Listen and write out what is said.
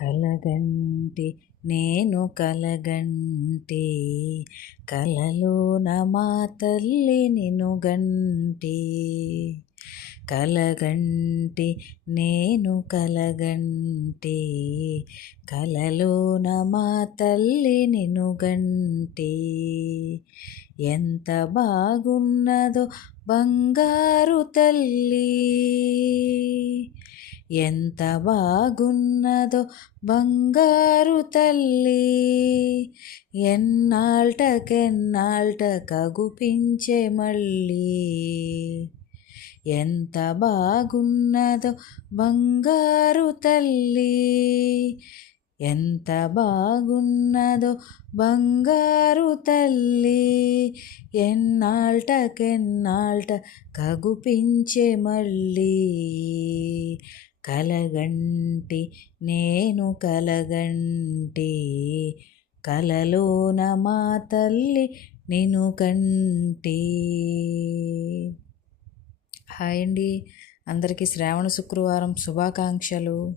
కలగంటి నేను కలగంటి కలలోన మా తల్లి నిను గంటి. కలగంటి నేను కలగంటి కలలోన మా తల్లి నిను గంటి. ఎంత బాగున్నదో బంగారు తల్లి, ఎంత బాగున్నదో బంగారు తల్లి. ఎన్నాళ్ళకెన్నాళ్ళ కగుపించే మళ్ళీ. ఎంత బాగున్నదో బంగారు తల్లి, ఎంత బాగున్నదో బంగారు తల్లి. ఎన్నాళ్ళకెన్నాళ్ళ కగుపించే మళ్ళీ. కలగంటి నేను కలగంటి కలలోన మా తల్లి నిను కంటి. హాయ్ అండి, అందరికీ శ్రావణ శుక్రవారం శుభాకాంక్షలు.